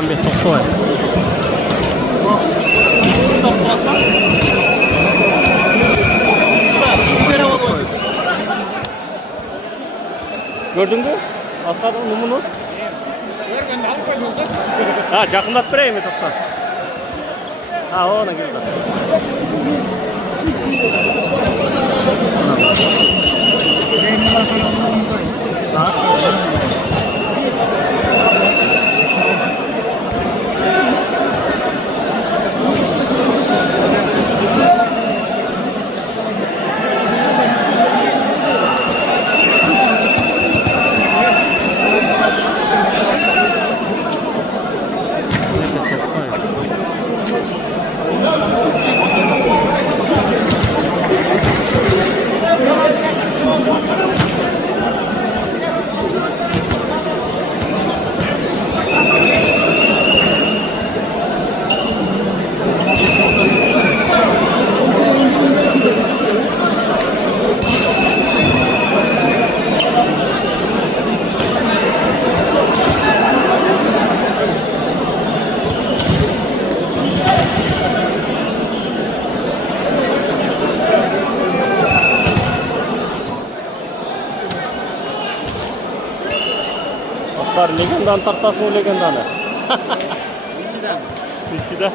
Nurmuhammed Toksoy. Gördün mü? Asladın numunu. Ha, жақындатып берейін ме тоқта? Ha, ona girdi. Легенданы тартасың у легенданы. Нишида.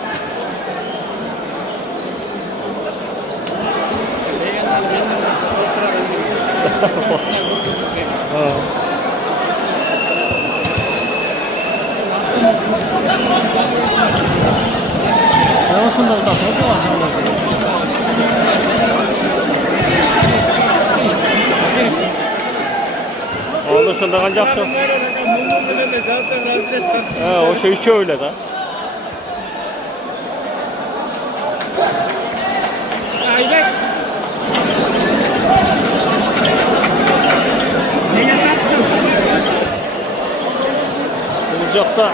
Ошондой да Onu ошондогон жакшы. Ошо үчөө эле да. Айбек. Бул жакта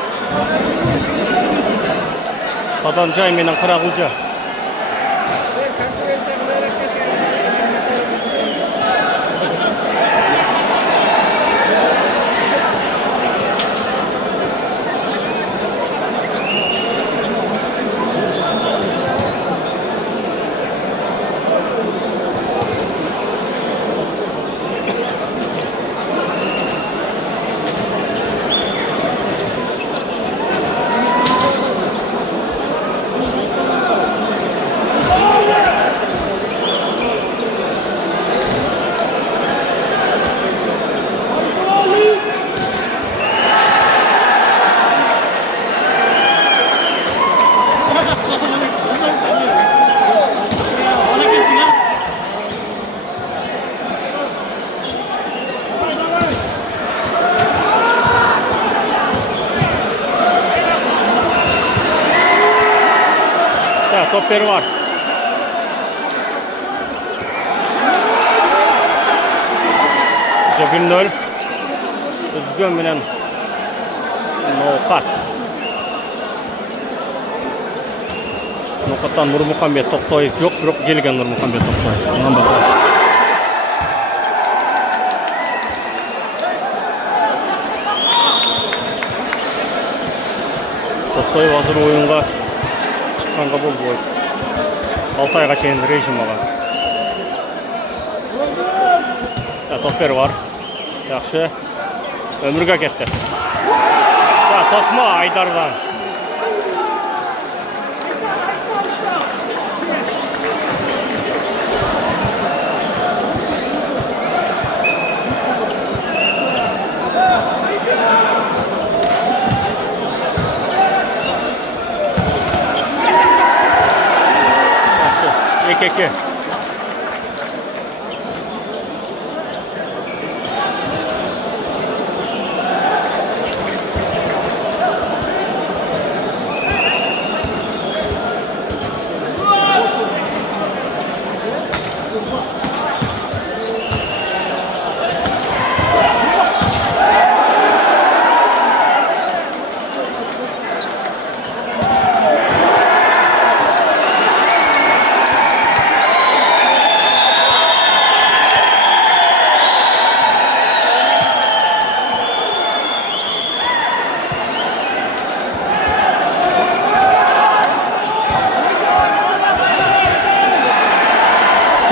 Кадамжай менен Карагулжа. Topper var. Jogin 0. Üzgün bilen Nokat. Nokattan Nurmuhammed Toksoy yok, biroq kelgan Nurmuhammed Toksoy. Ondan başka. Toksoy hazır oyunga çıkkanга boldu. 6 ayga чейин режим алган. Topper var. Yaxşı. Ömürgө ketти. Tosma Aydardan. Keke.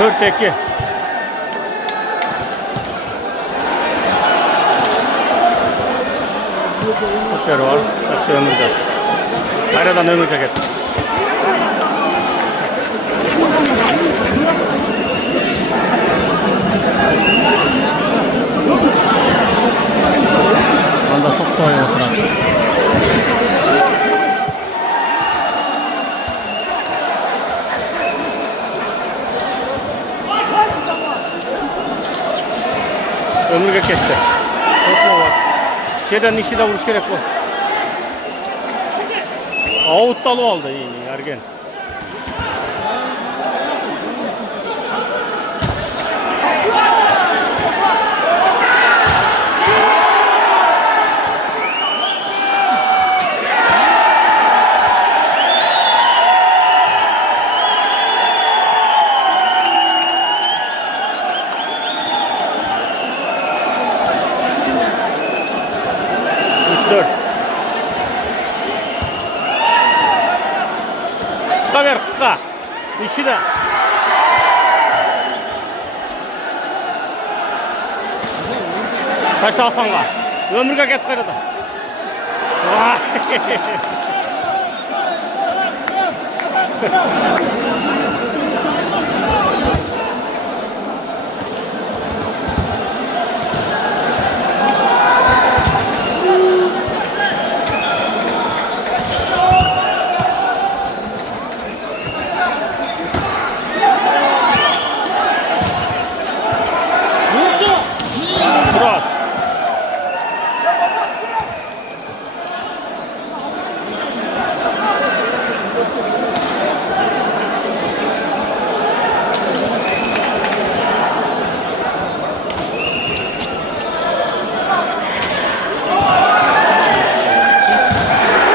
4-2. Topları var. Kaçı ömürde. Hayradan ömürde gitti. Anda top da oynuyor. Ömürge kesti. Topu var. Şeyden işi de vuruş gerek bu. Out dalı aldı iyi ergen. Kısa ver kısa. İşi de. Kaçta Hasan'la. Ömürge get kırdı. Murat.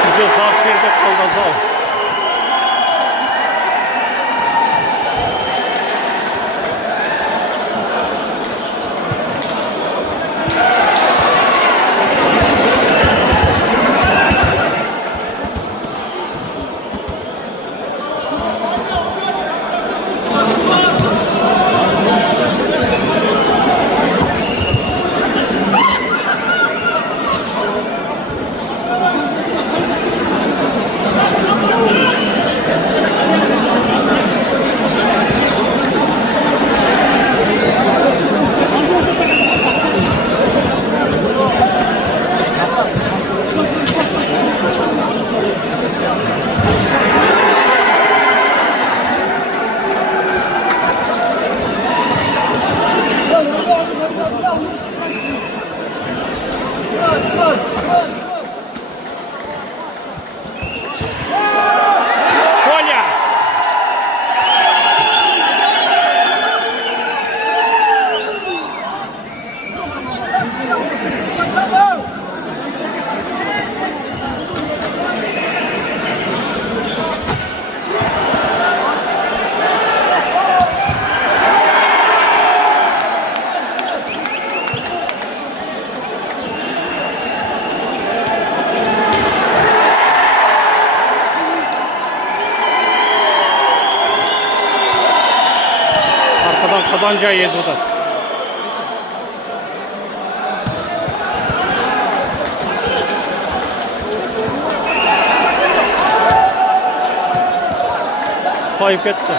Güzel saat geride kaldı sağ ol. Kazanacağı yedi o da. Kayıp etti.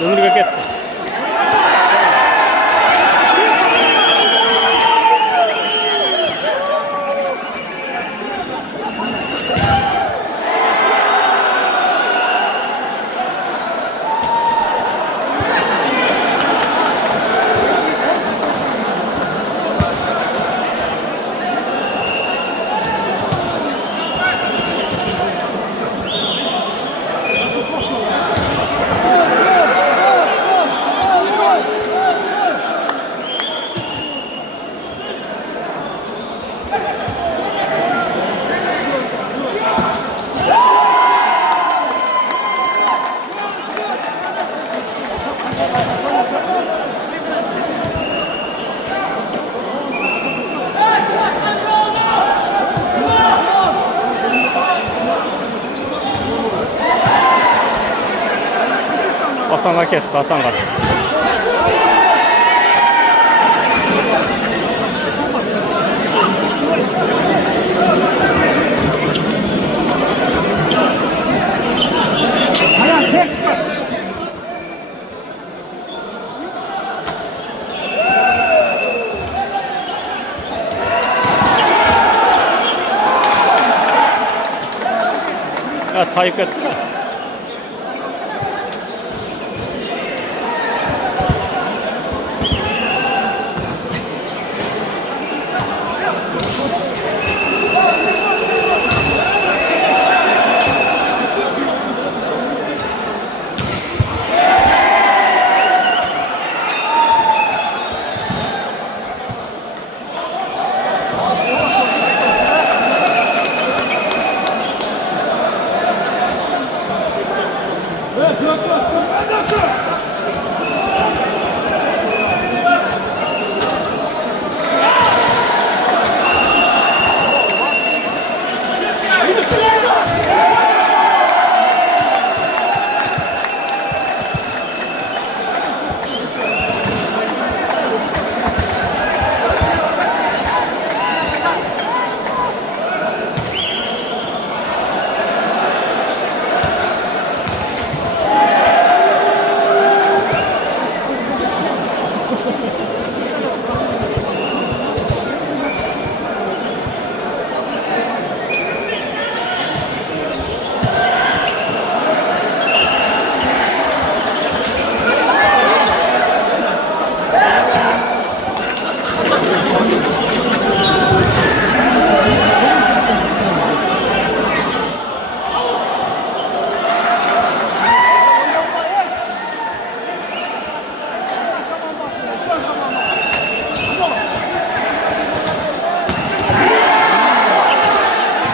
Ömürge ketdi. Hasan'a ketdi, Hasan'a. Evet, Tayyip etdi.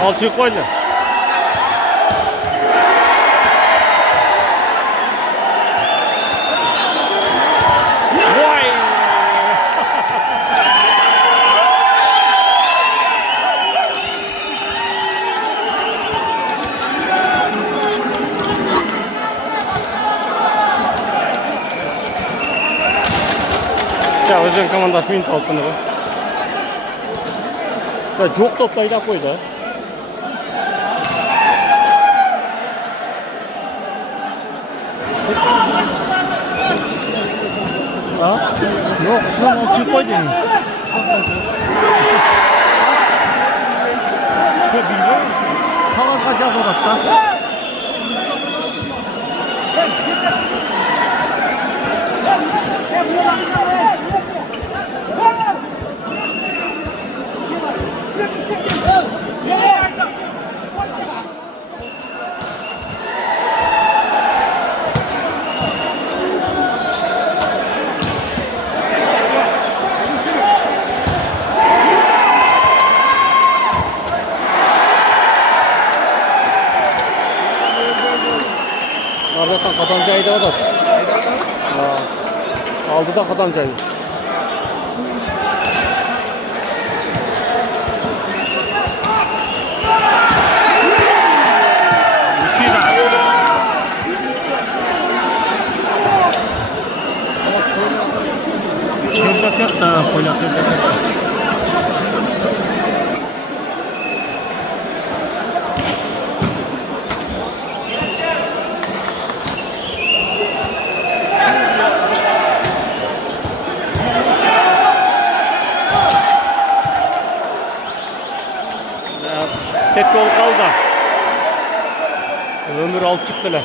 Alçıyı koydu. Vay! Ya özün komandası minut altını bu. Ya çok toplaydı koydu. Ha? Yok, lan alçıyı koydu. Çok bilmiyorum. Kalas kaçacağız odakta. Zaten kadancaydı o da. Aldı da kadancayı. Çöldak yat da koyla çöldak yat. Kömür alıp çıktılar.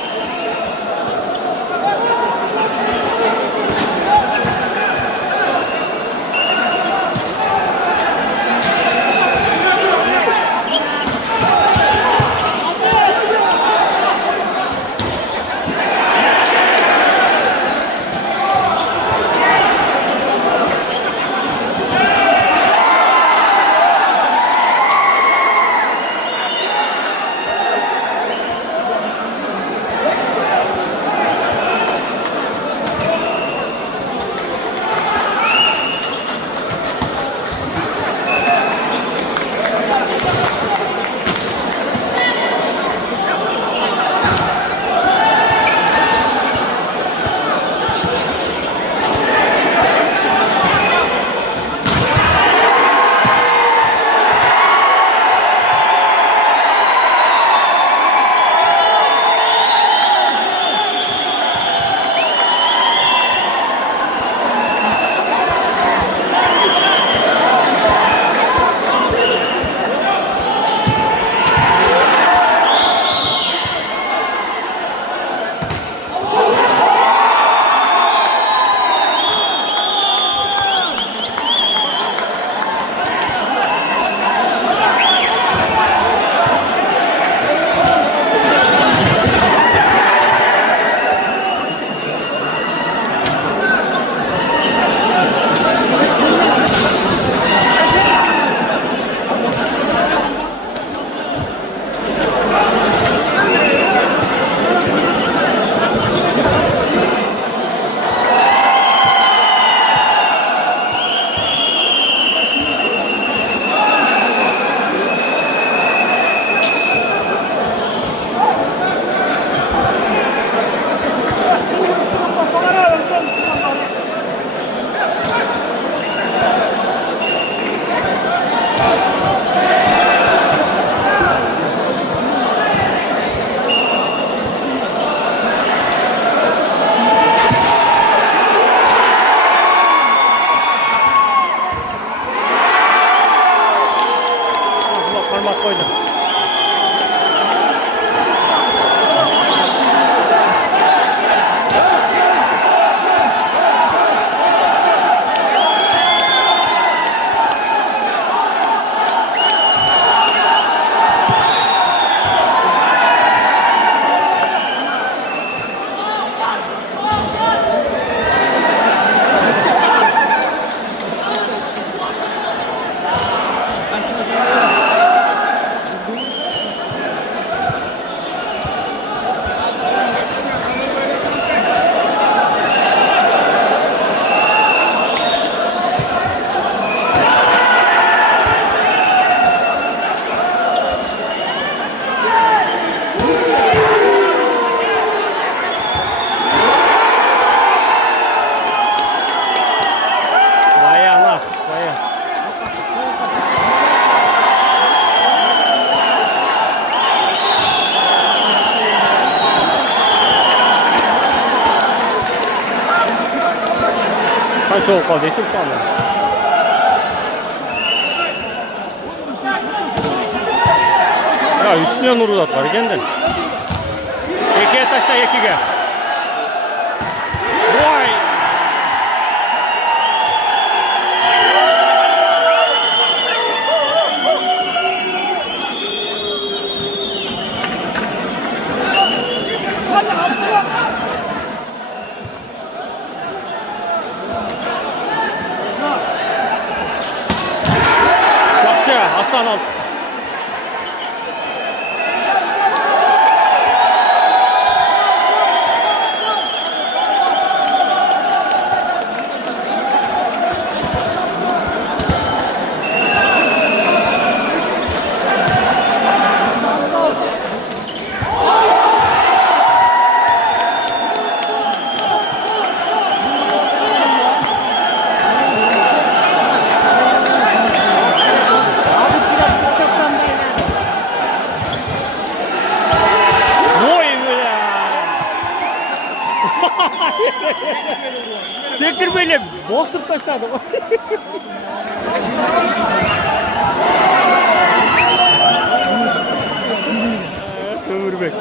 Parmak koydum. Çok değişik falan. Ya üstüne nuru da var kendin. İkiye taşla ikiye. Vay. Hasan al. Sektir böyle bozdurup taşladı. Kömür bek.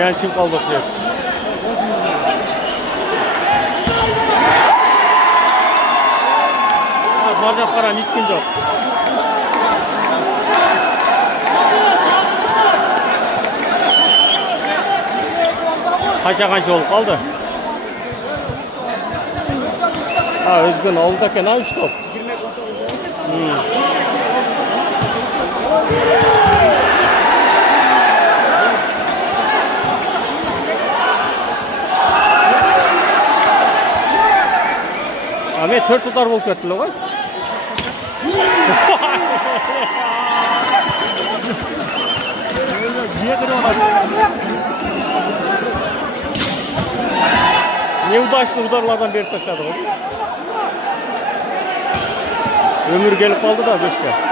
Gençim kaldık diyor. Bardak paran hiç gün yok. Kaça olup kaldı. Ha Özgün oldaki ne 3 top. Ahmet 4 tutar bol kettiler koy. Ne udaşlı udarlardan beri taşladı o. Ömür gelip kaldı da beşke.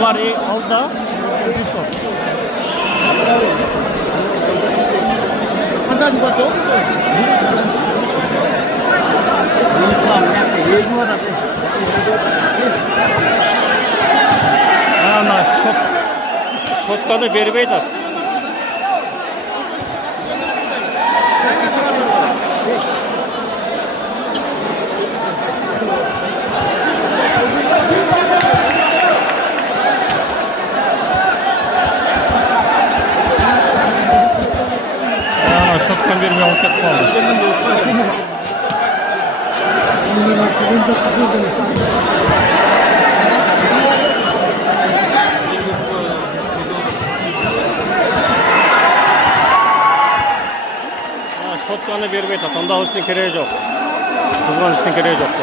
Bunlar az da ana şotkanı berbeydi. Şotkan vermeye ortak kaldı. Şotkanı vermeye tatanda üstün kereği yok. Kızman üstün kereği yoktu.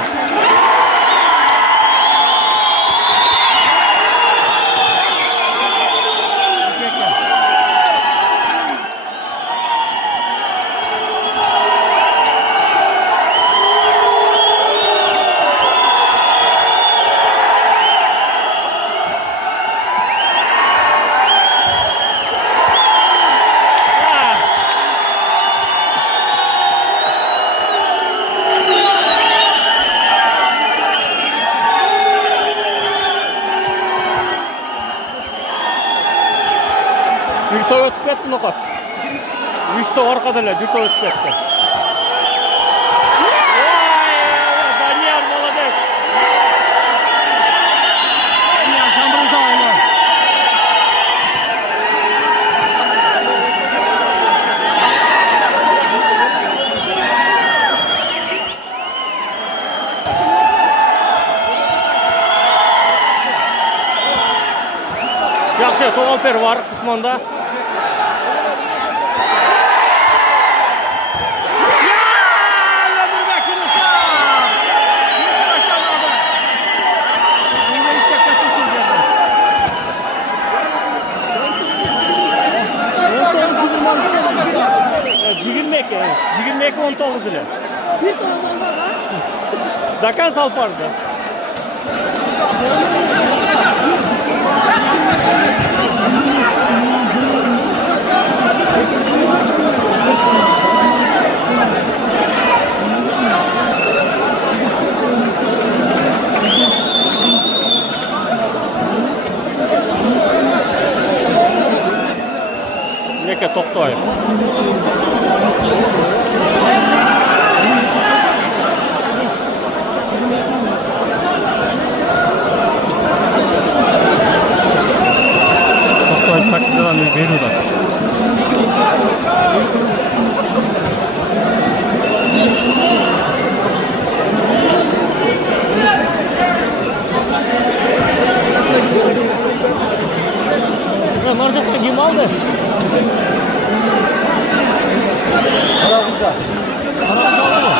Bir tane ötüp ettin o kadar. 3 tane arkadaşlar, bir tane ötüp etti. Daniel молодец. Daniel sen bunu da oyna. Yaxşı, Toğalper var tutmanda. Jigirmek 19 ile. Bir tane olmaz ha? Dakan salpardı. Neke Toktay. Toktay taktiğinden veriyorlar. Narcak'tan kim aldı? Karabuk'ta. Karabuk'ta aldı mı?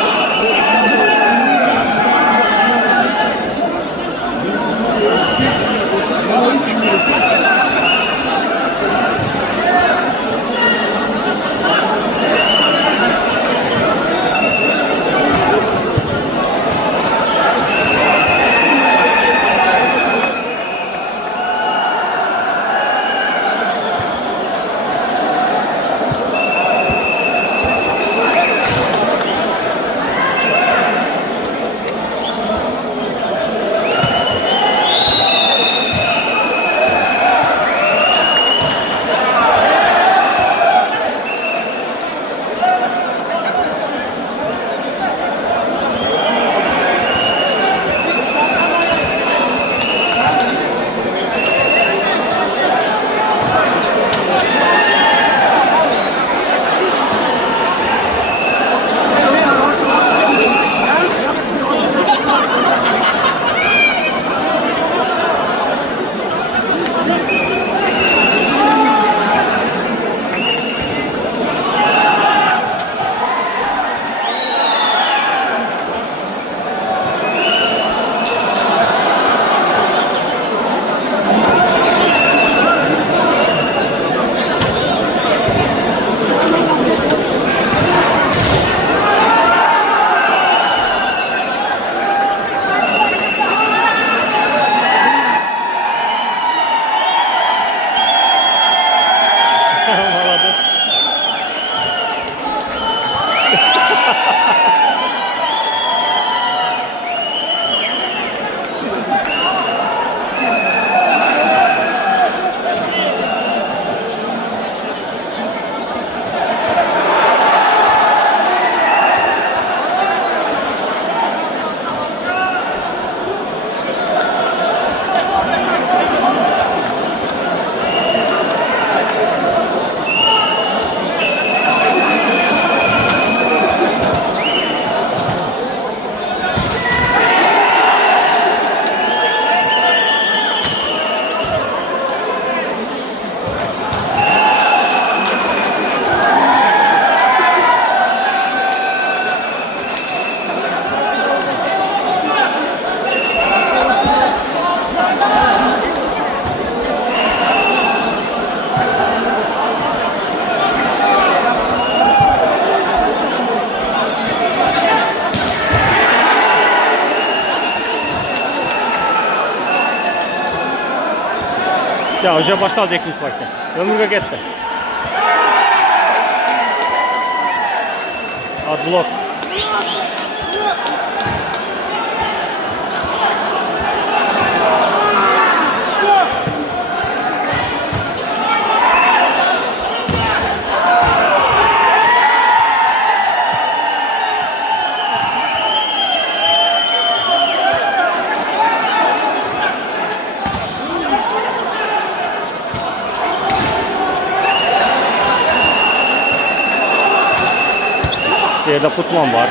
Ja, вже başladı ekmek parkta. Ömürge gitti. Ad blok. Yerde Putman var.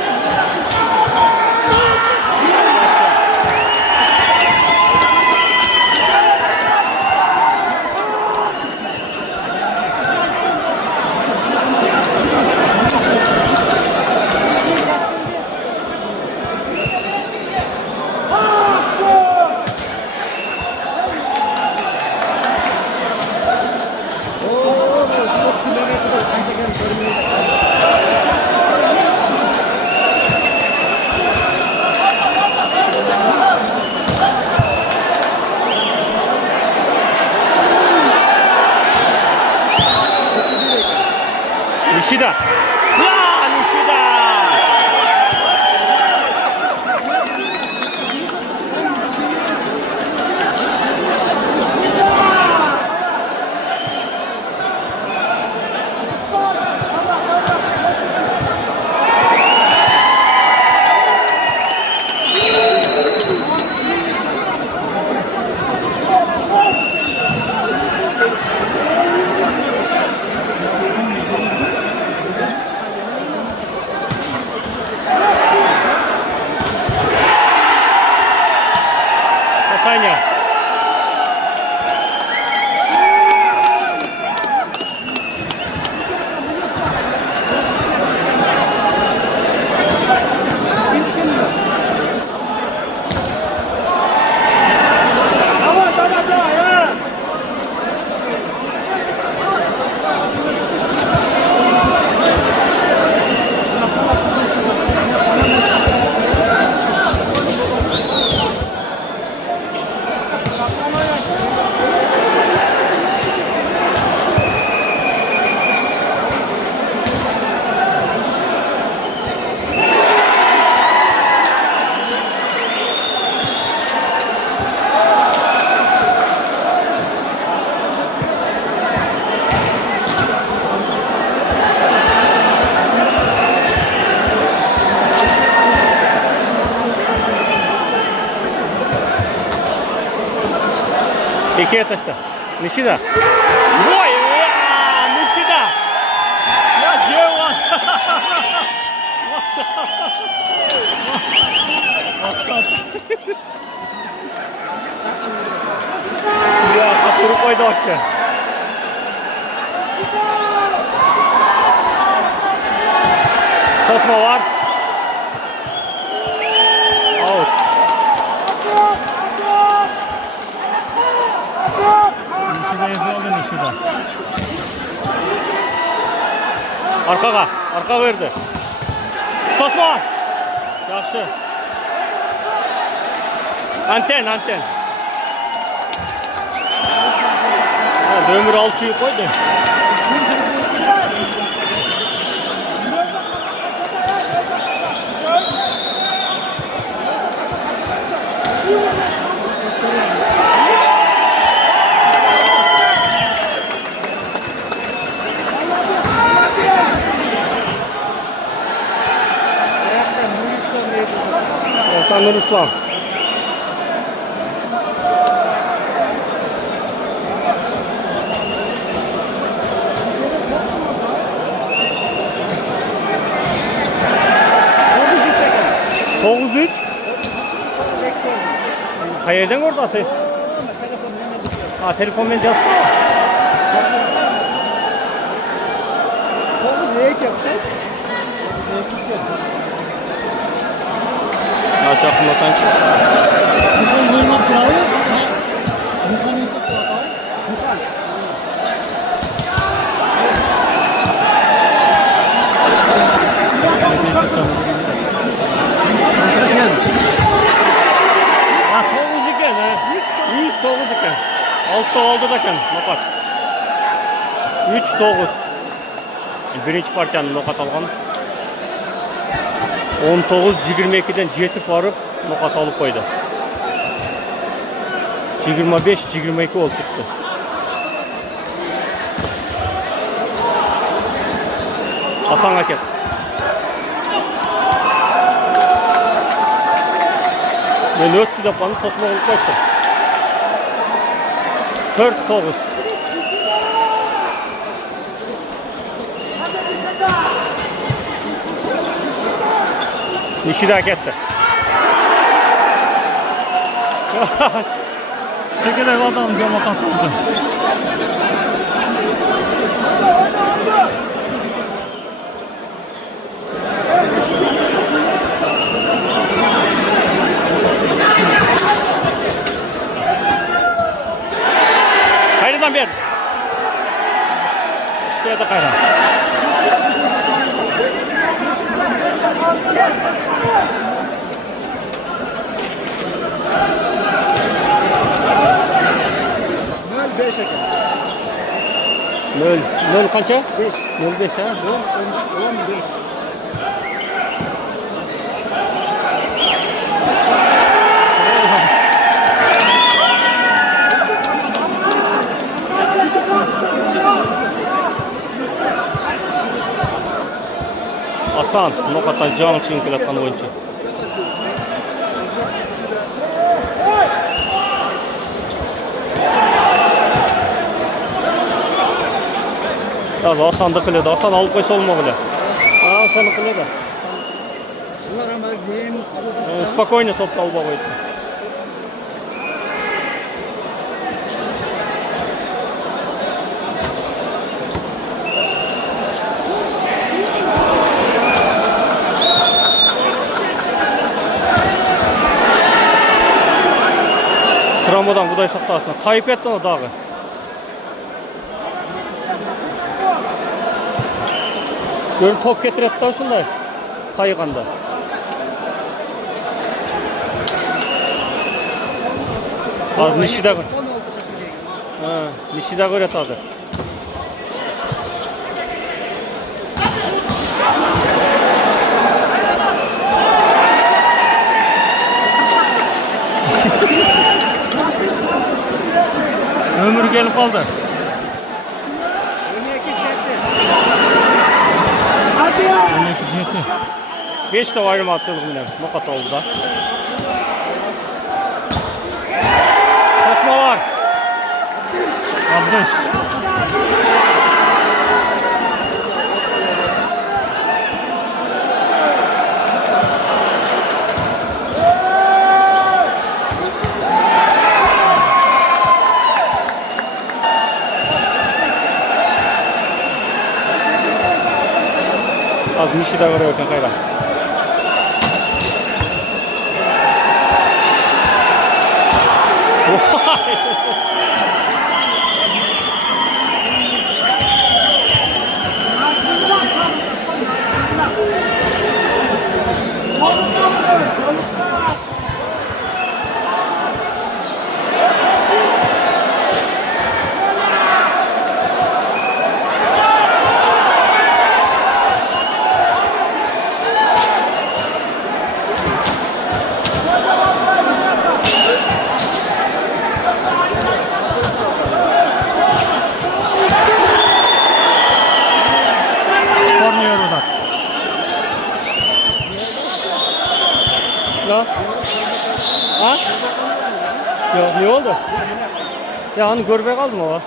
Nishida. Ya Nishida. Kafanya. İkiye taşta. Nishida. Vay ya Nishida. Ya J1. Ya kapırı koydu aşağı. Tosma var. Out. Nishida. Arka verdi. Tosma var. Yaxşı. Anten. Ömür alçıyı koydu. Tanrı Ruslan. Toğuz üç. Hayırdan oradasın? Ha telefondan castı. Toğuz neye yapacak? Açak matan çık. Bukan normal perahu. Bukan ise perahu. Bukan. Ha Toğuz iken ha. 3 Toğuz iken. 6 oldu da ekan nokat. 3-9. Birinchi partiyani nokat algan. 19-22'den jetib borib nokat olib qo'ydi. 25-22 olib ketdi. Hasan haket. Men öttü de bana tosma olup koydum. 4-9. Nishida ketdi. Sekiz adam cama kasıldı. Qayerdan ber? İşte de qayerdan. Nol kaça? 5. 05 ha? 15. Aslan, nokatan can çinkilatan oyuncu. Aslan'da kılıyordu. Aslan alıp koysa olma bile. Aslan'ı kılıyordu. Bunlar ama game çıkıyor. Спокойно topla alıp koydu. Travmadan Kuday saqlasın. Kayıp ettin o dağı. Görün top getiredi da şunday. Kayıqanda. Az Nishida gör. Nishida gör etadı. Ömür gelip kaldı. 5 de ayrım atıldı yine. Nokat oldu da. Tosma var. 60. Az Nishida görüyor kankayla. Ha? Ya ne oldu? Ya hani görmeye kaldım ama.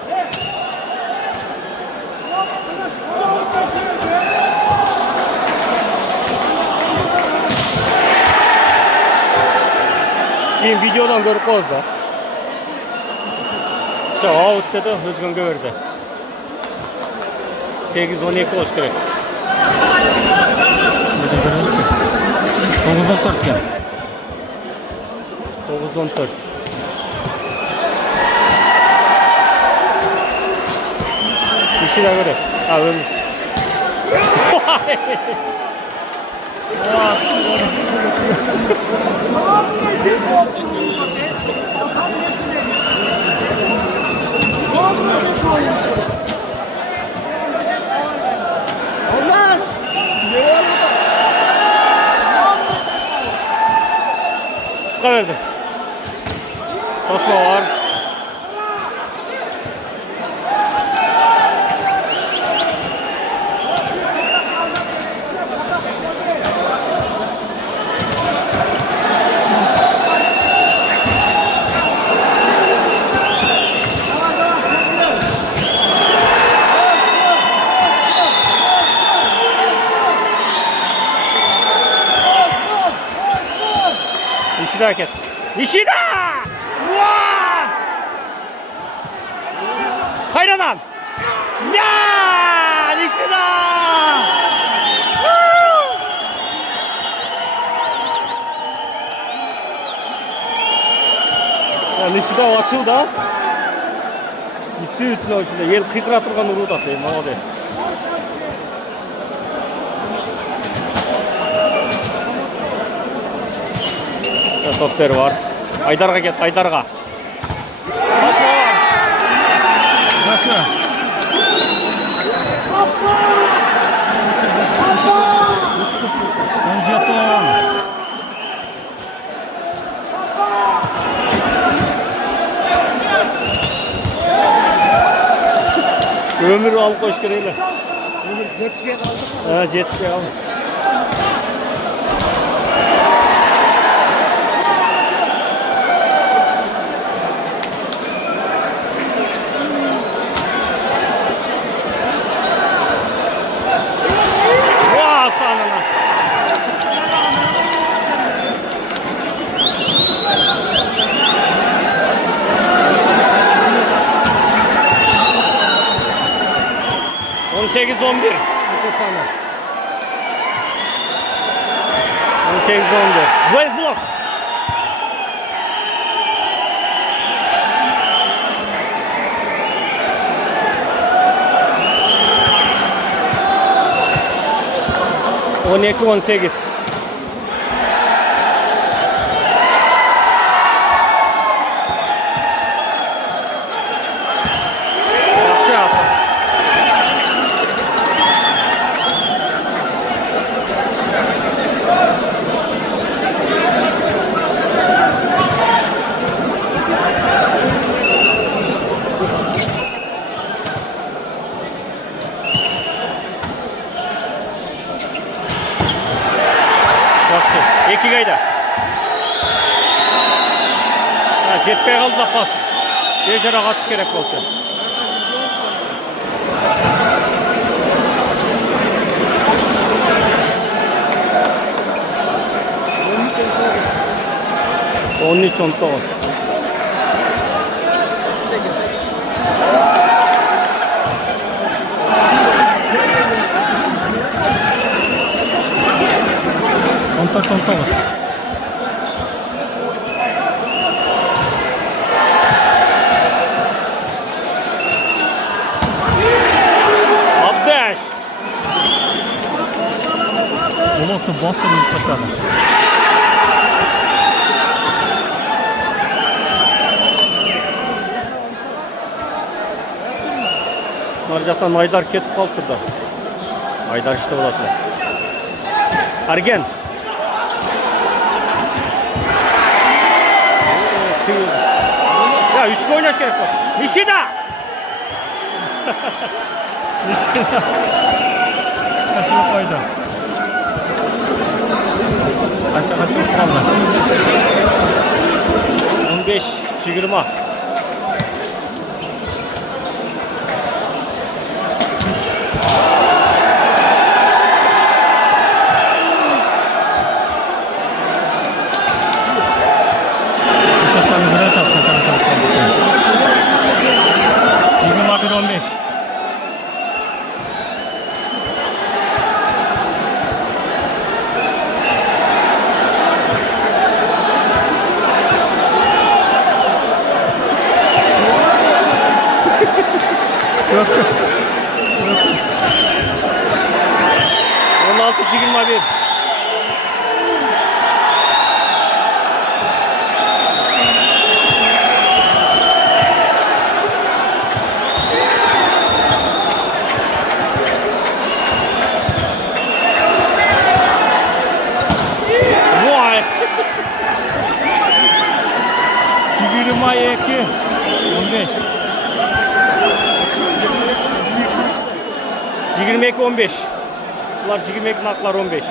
Keyin videodan görüp qo'ydi da. İşte out dedi, o'zganga berdi. 8-12 bo'lish kerak. 9-14 ekan. 9-14. İşi de göre. Ha ömür. Olmaz. Kıska verdi. Tosma var. Nishida hareket. Nishida! Vaa! Hayır adam. Ya! Nishida! Woo! Ya Nishida açıldı. Üstü ütüne açıldı. Ел қиқыра тұрған ұру да. Молодец. Топтер var. Aydar'a get, Aydar'a. Bakın. Önce yapalım. Ömür alıp koş kereyle. Ömür yetişmeye kaldı mı? Evet, yetişmeye alın. Vaa sanına. On 18-11. 18-11. West block. On 2-18. Yaxşı yapın. Yaxşı. 2 qayda. Ha, jetpey qaldı da pas. Tezara qatış kerak bo'ldi. On 13-19. Tonta. Abdash. Olmazsa Boston'un taşlarına. Нар жақтан Айдар кетіп қалып тұрды. Айдар ішті болады. Арген. Ya 3'te oynaş gerek var. Nishida! Kaşını koydu. Aşağı çok kaldı. 15-20. Taşlarını buraya çarptı. 21-15. 22 15. 22 15. Bunlar 22 naklar 15.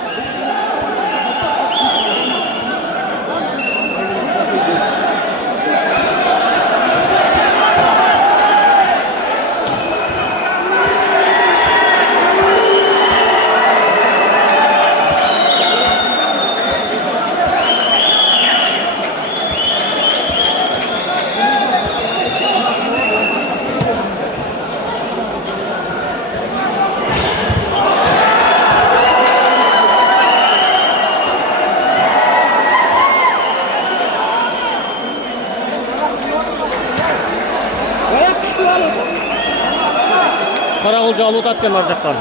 Karagolcu alıp atken arcaktan.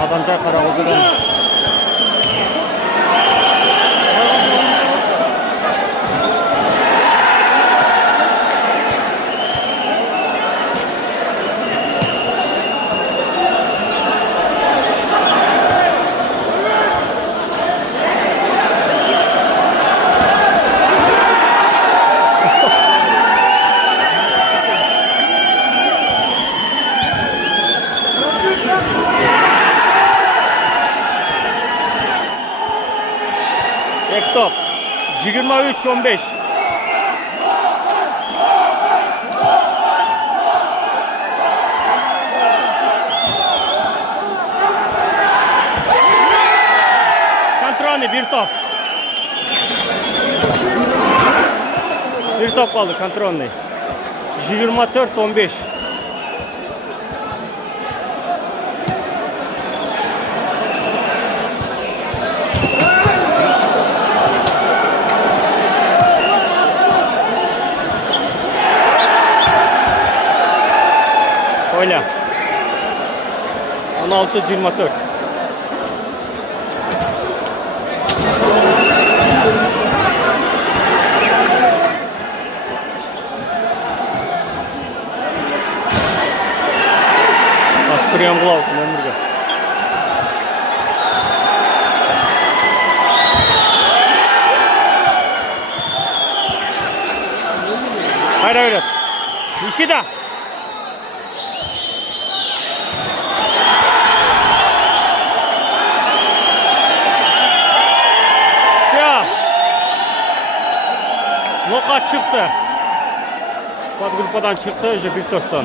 Adamca Karagolcu'dan. Top 23 15. Kontrolü bir top. Bir top kaldı kontrolü. 24 15. Oyna. 16 24. Astıryan Bulav Ömürge. Hayır hayır. Nishida. Nokat çıktı. Bad grupadan çıktı, bir torttan.